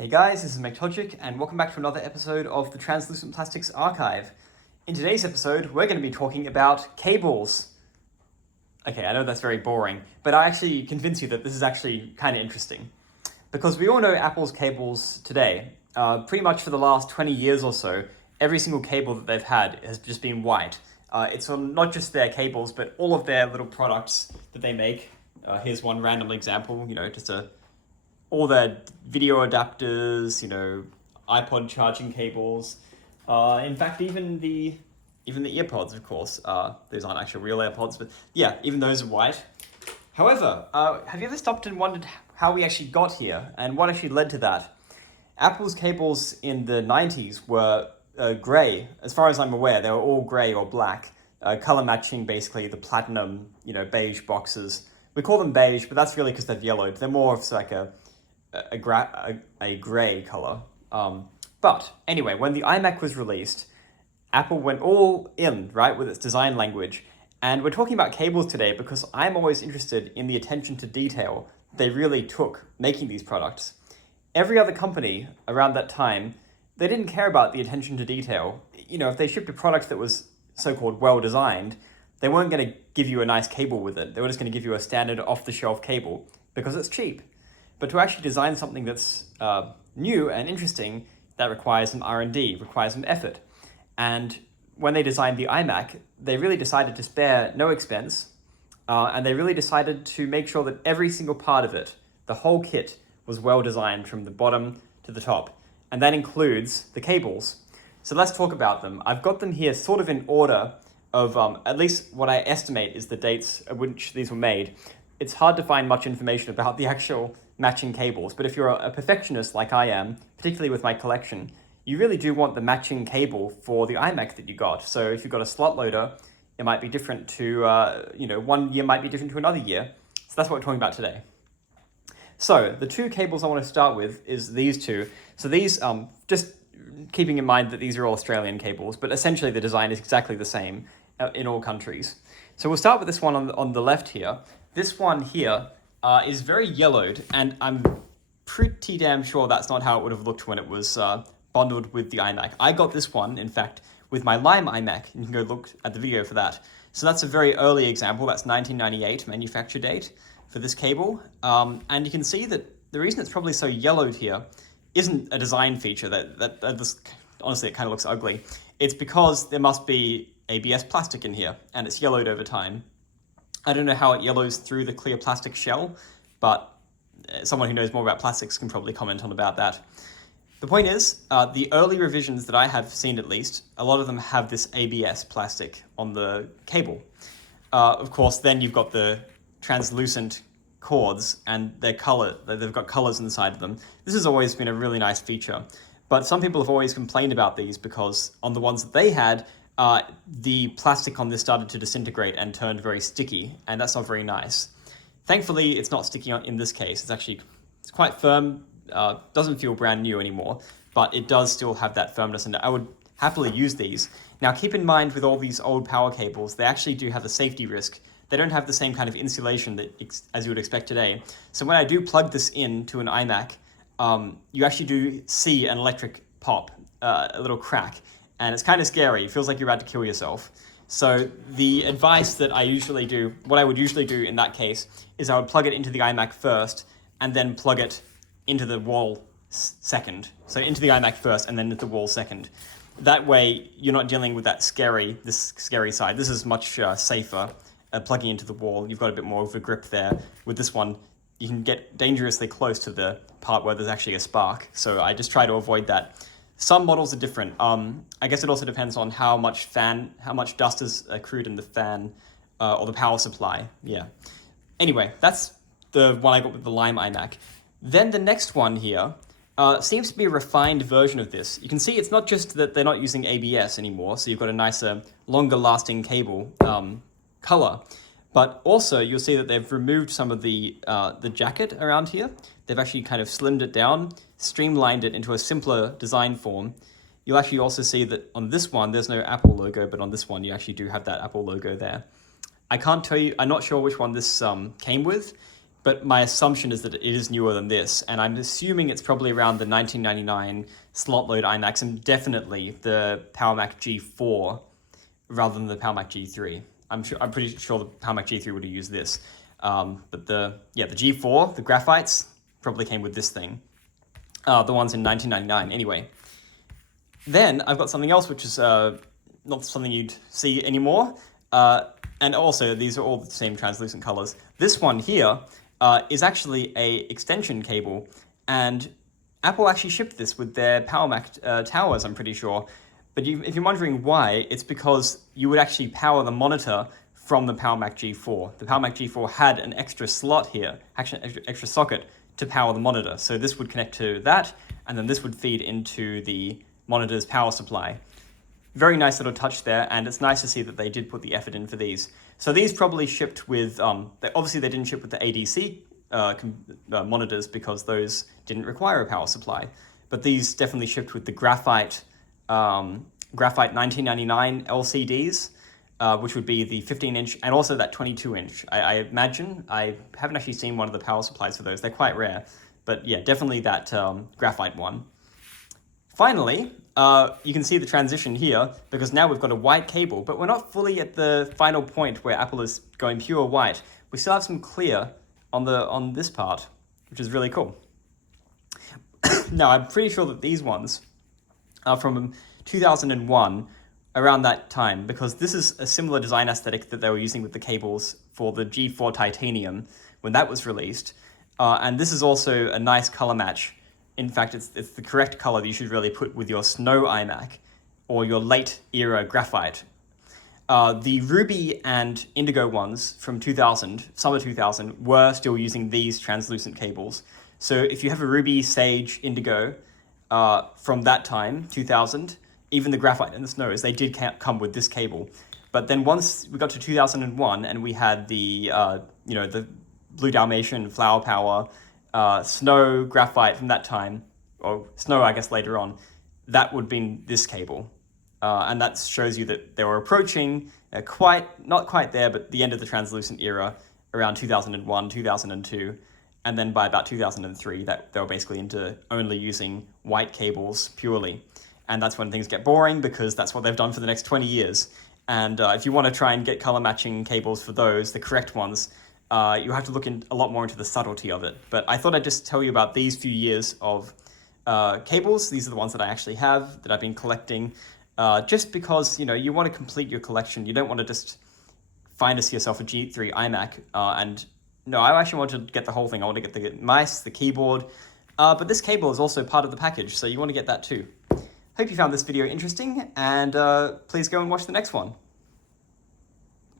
Hey guys, this is Mektogic, and welcome back to another episode of the Translucent Plastics Archive. In today's episode, we're going to be talking about cables. Okay, I know that's very boring, but I actually convince you that this is actually kind of interesting. Because we all know Apple's cables today. Pretty much for the last 20 years or so, every single cable that they've had has just been white. It's on not just their cables, but all of their little products that they make. Here's one random example, all their video adapters, iPod charging cables. In fact, even the earpods, of course. Those aren't actual real AirPods, but yeah, even those are white. However, have you ever stopped and wondered how we actually got here and what actually led to that? Apple's cables in the 90s were grey. As far as I'm aware, they were all grey or black, color matching basically the platinum, beige boxes. We call them beige, but that's really because they've yellowed. They're more of like a grey color. But anyway, when the iMac was released, Apple went all in, right, with its design language. And we're talking about cables today because I'm always interested in the attention to detail they really took making these products. Every other company around that time, they didn't care about the attention to detail. If they shipped a product that was so-called well-designed, they weren't going to give you a nice cable with it. They were just going to give you a standard off-the-shelf cable because it's cheap. But to actually design something that's new and interesting, that requires some R&D, requires some effort. And when they designed the iMac, they really decided to spare no expense, and they really decided to make sure that every single part of it, the whole kit, was well designed from the bottom to the top. And that includes the cables. So let's talk about them. I've got them here sort of in order of at least what I estimate is the dates at which these were made. It's hard to find much information about the actual matching cables, but if you're a perfectionist like I am, particularly with my collection, you really do want the matching cable for the iMac that you got. So if you've got a slot loader, it might be different to, 1 year might be different to another year. So that's what we're talking about today. So the two cables I want to start with is these two. So these, just keeping in mind that these are all Australian cables, but essentially the design is exactly the same in all countries. So we'll start with this one on the left here. This one here is very yellowed, and I'm pretty damn sure that's not how it would have looked when it was bundled with the iMac. I got this one, in fact, with my Lime iMac. You can go look at the video for that. So that's a very early example. That's 1998 manufacture date for this cable. And you can see that the reason it's probably so yellowed here isn't a design feature that honestly, it kind of looks ugly. It's because there must be ABS plastic in here, and it's yellowed over time. I don't know how it yellows through the clear plastic shell, but someone who knows more about plastics can probably comment on about that. The point is, the early revisions that I have seen at least, a lot of them have this ABS plastic on the cable. Of course, then you've got the translucent cords and they've got colors inside of them. This has always been a really nice feature, but some people have always complained about these because on the ones that they had, the plastic on this started to disintegrate and turned very sticky, and that's not very nice. Thankfully, it's not sticky in this case. It's quite firm, doesn't feel brand new anymore, but it does still have that firmness, and I would happily use these. Now, keep in mind with all these old power cables, they actually do have a safety risk. They don't have the same kind of insulation as you would expect today. So when I do plug this in to an iMac, you actually do see an electric pop, a little crack. And it's kind of scary. It feels like you're about to kill yourself. So the advice that what I would usually do in that case, is I would plug it into the iMac first, and then plug it into the wall second. So into the iMac first, and then into the wall second. That way, you're not dealing with this scary side. This is much safer, plugging into the wall. You've got a bit more of a grip there. With this one, you can get dangerously close to the part where there's actually a spark. So I just try to avoid that. Some models are different. I guess it also depends on how much dust is accrued in the fan or the power supply. Yeah. Anyway, that's the one I got with the Lime iMac. Then the next one here seems to be a refined version of this. You can see it's not just that they're not using ABS anymore, so you've got a nicer, longer-lasting cable color, but also you'll see that they've removed some of the jacket around here. They've actually kind of slimmed it down, streamlined it into a simpler design form. You'll actually also see that on this one, there's no Apple logo, but on this one, you actually do have that Apple logo there. I can't tell you, I'm not sure which one this came with, but my assumption is that it is newer than this, and I'm assuming it's probably around the 1999 slot load iMacs, and definitely the PowerMac G4 rather than the PowerMac G3. I'm pretty sure the PowerMac G3 would have used this, but the G4, the graphites, probably came with this thing. The ones in 1999, anyway. Then I've got something else which is not something you'd see anymore, and also these are all the same translucent colors. This one here is actually a extension cable, and Apple actually shipped this with their PowerMac towers, I'm pretty sure. But if you're wondering why, it's because you would actually power the monitor from the PowerMac G4. The PowerMac G4 had an extra slot here, actually an extra socket to power the monitor. So this would connect to that, and then this would feed into the monitor's power supply. Very nice little touch there, and it's nice to see that they did put the effort in for these. So these probably shipped with, obviously they didn't ship with the ADC monitors because those didn't require a power supply. But these definitely shipped with the Graphite 1999 LCDs, which would be the 15-inch and also that 22-inch. I imagine. I haven't actually seen one of the power supplies for those. They're quite rare. But yeah, definitely that graphite one. Finally, you can see the transition here because now we've got a white cable, but we're not fully at the final point where Apple is going pure white. We still have some clear on this part, which is really cool. Now, I'm pretty sure that these ones are from 2001, around that time, because this is a similar design aesthetic that they were using with the cables for the G4 Titanium when that was released. And this is also a nice color match. In fact, it's the correct color that you should really put with your Snow iMac or your late era Graphite. The Ruby and Indigo ones from 2000, summer 2000, were still using these translucent cables. So if you have a Ruby, Sage, Indigo from that time, 2000, even the Graphite and the Snows, they did come with this cable. But then once we got to 2001 and we had the the Blue Dalmatian, Flower Power, Snow, Graphite from that time, or Snow I guess later on, that would have been this cable. And that shows you that they were approaching not quite there, but the end of the translucent era around 2001, 2002. And then by about 2003, that they were basically into only using white cables purely. And that's when things get boring because that's what they've done for the next 20 years. And if you want to try and get color matching cables for those, the correct ones, you have to look a lot more into the subtlety of it. But I thought I'd just tell you about these few years of cables. These are the ones that I actually have, that I've been collecting, just because, you want to complete your collection. You don't want to just find yourself a G3 iMac. And no, I actually want to get the whole thing. I want to get the mice, the keyboard. But this cable is also part of the package, so you want to get that too. Hope you found this video interesting, and please go and watch the next one.